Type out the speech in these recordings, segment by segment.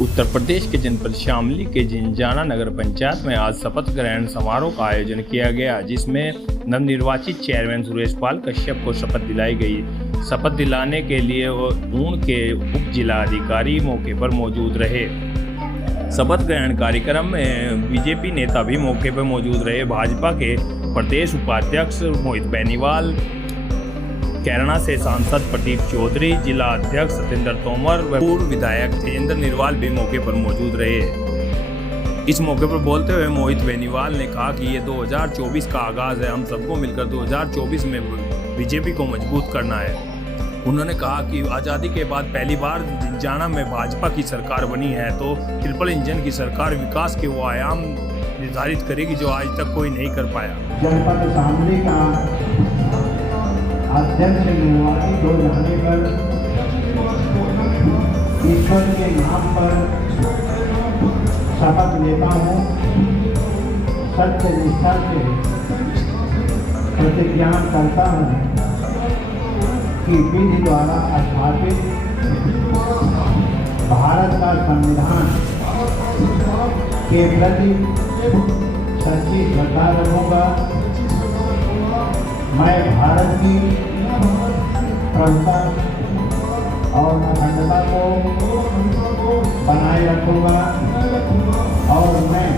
उत्तर प्रदेश के जनपद शामली के जिंजाना नगर पंचायत में आज शपथ ग्रहण समारोह का आयोजन किया गया, जिसमें नवनिर्वाचित चेयरमैन सुरेश पाल कश्यप को शपथ दिलाई गई। शपथ दिलाने के लिए ऊन के उप जिला अधिकारी मौके पर मौजूद रहे। शपथ ग्रहण कार्यक्रम में बीजेपी नेता भी मौके पर मौजूद रहे। भाजपा के प्रदेश उपाध्यक्ष मोहित बेनीवाल, कैराना से सांसद प्रदीप चौधरी, जिला अध्यक्ष सतेंद्र तोमर व पूर्व विधायक तेजेंद्र निर्वाल भी मौके पर मौजूद रहे। इस मौके पर बोलते हुए मोहित बेनीवाल ने कहा कि ये 2024 का आगाज है, हम सबको मिलकर 2024 में बीजेपी को मजबूत करना है। उन्होंने कहा कि आज़ादी के बाद पहली बार जिंजाना में भाजपा की सरकार बनी है, तो ट्रिपल इंजन की सरकार विकास के वो आयाम निर्धारित करेगी जो आज तक कोई नहीं कर पाया। जनपद शामली का अध्यक्ष निर्वाचित हो जाने पर ईश्वर के नाम पर शपथ लेता हूँ। सत्य निष्ठा से प्रतिज्ञा करता हूँ कि विधि द्वारा स्थापित भारत का संविधान के प्रति सच्ची श्रद्धा रखूंगा। मैं भारत की प्रभुता और अखंडता को बनाए रखूंगा और मैं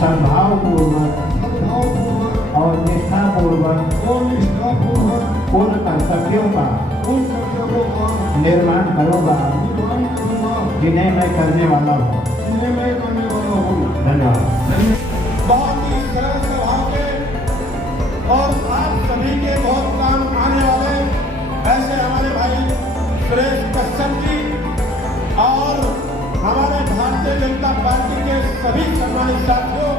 सद्भावपूर्वक और निष्ठापूर्वक उन कर्तव्यों का निर्माण करूंगा जिन्हें मैं करने वाला हूँ। धन्यवाद। बहुत ही सरल स्वभाव के और आप सभी के बहुत काम आने वाले ऐसे हमारे भाई सुरेश कश्यप जी और हमारे भारतीय जनता पार्टी के सभी सम्मानित साथियों,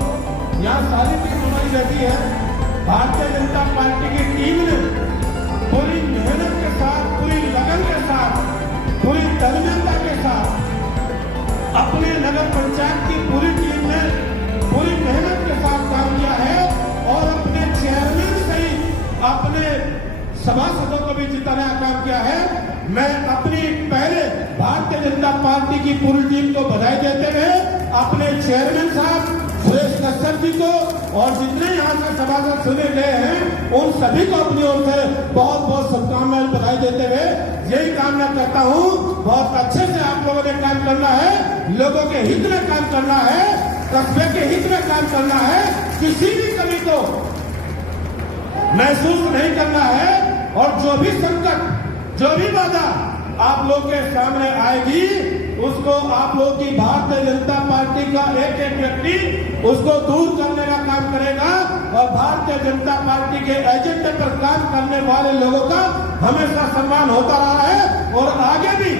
यहाँ सारी टीम हमारी रहती है। भारतीय जनता पार्टी की टीम ने पूरी मेहनत के साथ, पूरी लगन के साथ, पूरी तन्मयता के साथ अपने नगर पंचायत की पूरी टीम ने पूरी मेहनत के साथ काम किया है और अपने चेयरमैन सहित अपने सभासदों को भी जिताने का काम किया है। मैं अपनी पहले भारतीय जनता पार्टी की पूरी टीम को बधाई देते हुए अपने चेयरमैन साहब सुरेश कश्यप जी को और जितने यहाँ से सभासद चुने गए हैं उन सभी को अपनी ओर से बहुत बहुत शुभकामनाएं बधाई देते हुए यही कामना करता हूँ, बहुत अच्छे से आप लोगों ने काम करना है, लोगों के हित में काम करना है, कस्बे के हित में काम करना है, किसी भी कमी को महसूस नहीं करना है और जो भी संकट, जो भी बाधा आप लोग के सामने आएगी उसको आप लोग की भारतीय जनता पार्टी का एक एक व्यक्ति उसको दूर करने का काम करेगा और भारतीय जनता पार्टी के एजेंडे पर काम करने वाले लोगों का हमेशा सम्मान होता रहा है और आगे भी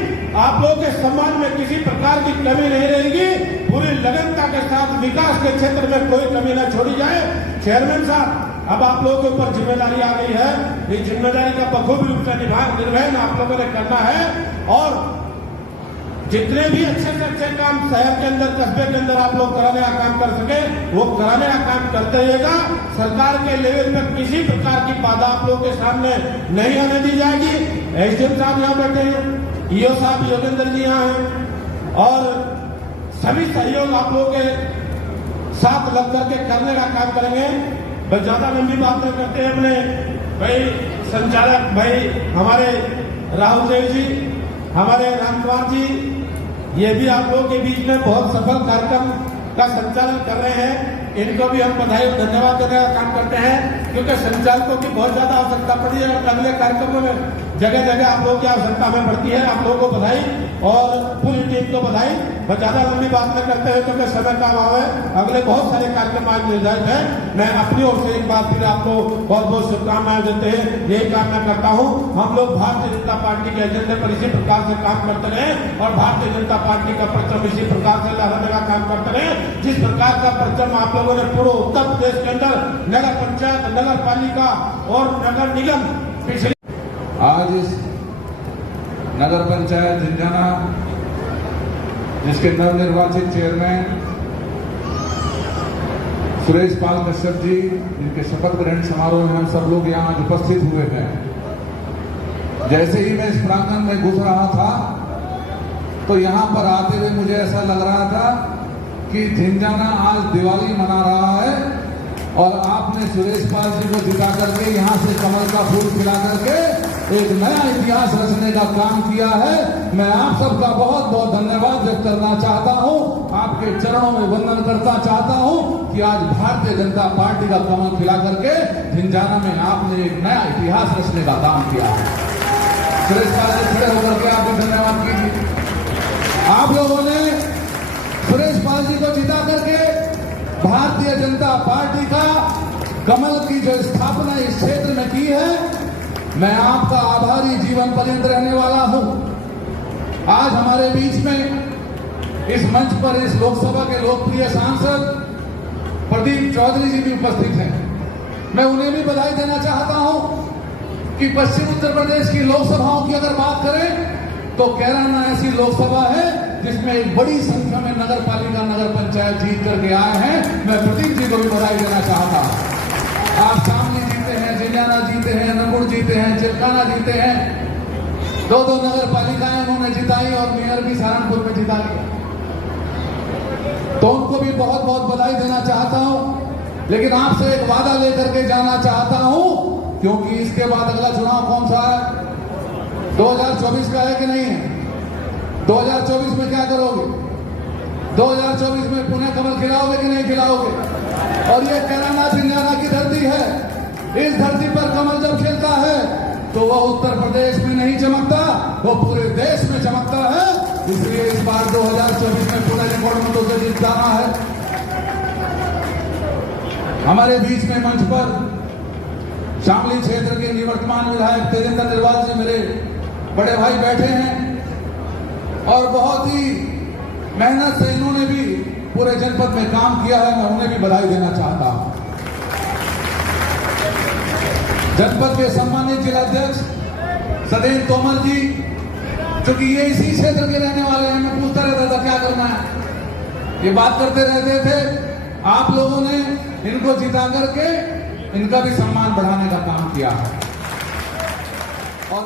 आप लोगों के सम्मान में किसी प्रकार की कमी नहीं रहेगी। पूरी लगनता के साथ विकास के क्षेत्र में कोई कमी न छोड़ी जाए। चेयरमैन साहब, अब आप लोगों के ऊपर जिम्मेदारी आ गई है, इस जिम्मेदारी का बखूबी रूप से निर्वहन आप लोगों ने करना है और जितने भी अच्छे से अच्छे काम शहर के अंदर, कस्बे के अंदर आप लोग कराने का काम कर सके वो कराने का काम करते रहिएगा। सरकार के लेवल पर किसी प्रकार की बाधा आप लोगों के सामने नहीं आने दी जाएगी। एसडीएम साहब यहाँ बैठे हैं, ईओ साहब योगेंद्र जी यहाँ हैं और सभी सहयोग आप लोगों के साथ लग करके करने का काम करेंगे। बस ज्यादा लंबी बात नहीं करते हैं। अपने भाई संचालक भाई हमारे राहुल देव जी, हमारे राम कुमार जी, ये भी आप लोगों के बीच में बहुत सफल कार्यक्रम का संचालन कर रहे हैं। इनको भी हम बधाई और धन्यवाद देने का काम करते हैं क्योंकि संचालकों की बहुत ज्यादा आवश्यकता पड़ी है। अगले कार्यक्रमों में जगह जगह आप लोगों की आवश्यकता हमें पड़ती है। आप लोगों को बधाई और पूरी टीम को बधाई। मैं ज्यादा लंबी बात न करते हुए क्योंकि समय का अभाव है, अगले बहुत सारे कार्यक्रम आज निर्धारित है। मैं अपनी ओर से एक बार फिर आपको बहुत बहुत शुभकामनाएं देते हैं, यही कामना करता हूँ हम लोग भारतीय जनता पार्टी के एजेंडे पर इसी प्रकार से काम करते रहे और भारतीय जनता पार्टी का परचम इसी प्रकार से लहराने का काम करते रहे। जिस प्रकार का परचम आप लोगों ने पूरे उत्तर प्रदेश के अंदर नगर पंचायत, नगर पालिका और नगर निगम पिछले आज इस नगर पंचायत जिंजाना जिसके नवनिर्वाचित चेयरमैन सुरेश पाल कश्यप जी, जिनके शपथ ग्रहण समारोह में हम सब लोग यहाँ आज उपस्थित हुए हैं। जैसे ही मैं इस प्रांगण में घुस रहा था तो यहाँ पर आते हुए मुझे ऐसा लग रहा था कि झिंझाना आज दिवाली मना रहा है और आपने सुरेश पाल जी को जिता करके यहाँ से कमल का फूल खिला करके एक नया इतिहास रचने का काम किया है। मैं आप सबका बहुत बहुत धन्यवाद व्यक्त करना चाहता हूँ, आपके चरणों में वंदन करना चाहता हूँ कि आज भारतीय जनता पार्टी का कमल खिला करके झिंझाना में आपने एक नया इतिहास रचने का काम किया है। सुरेश पाल जी खड़े होकर के आप भी धन्यवाद कीजिए। आप लोगों ने सुरेश पाल जी को जिता करके भारतीय जनता पार्टी का कमल की जो स्थापना इस क्षेत्र में की है, मैं आपका आभारी जीवन पर्यंत रहने वाला हूं। आज हमारे बीच में इस मंच पर इस लोकसभा के लोकप्रिय सांसद प्रदीप चौधरी जी भी उपस्थित हैं। मैं उन्हें भी बधाई देना चाहता हूं कि पश्चिम उत्तर प्रदेश की लोकसभाओं की अगर बात करें तो कैराना ऐसी लोकसभा है जिसमें एक बड़ी संख्या में नगर पालिका नगर पंचायत जीत करके आए हैं। मैं प्रदीप जी को भी बधाई देना चाहता हूं। आप शामली जीते हैं, झिंझाना जीते हैं, नंगुड़ जीते हैं, चिल्काना जीते हैं, 2-2 नगर पालिकाएं उन्होंने जिताई और मेयर भी सहारनपुर में जिता लिया, तो उनको भी बहुत बहुत बधाई देना चाहता हूं। लेकिन आपसे एक वादा लेकर के जाना चाहता हूं, क्योंकि इसके बाद अगला चुनाव कौन सा है, 2024 का है कि नहीं है। 2024 में क्या करोगे? 2024 में पुनः कमल खिलाओगे कि नहीं खिलाओगे? और ये कैराना झिंझाना की धरती है, इस धरती पर कमल जब खिलता है तो वह उत्तर प्रदेश में नहीं चमकता, वो पूरे देश में चमकता है। इसलिए इस बार 2024 में पूरे रिकॉर्ड मतों से जीत जाना है। हमारे बीच में मंच पर शामली क्षेत्र के निवर्तमान विधायक तेजेंद्र निर्वाल जी मेरे बड़े भाई बैठे हैं और बहुत ही मेहनत से इन्होंने भी पूरे जनपद में काम किया है। मैं उन्हें भी बधाई देना चाहता हूं। जनपद के सम्मानित जिलाध्यक्ष सदैव तोमर जी, क्योंकि ये इसी क्षेत्र के रहने वाले हैं, मैं पूछता रहता था क्या करना है, ये बात करते रहते थे। आप लोगों ने इनको जिता करके इनका भी सम्मान बढ़ाने का काम किया है। और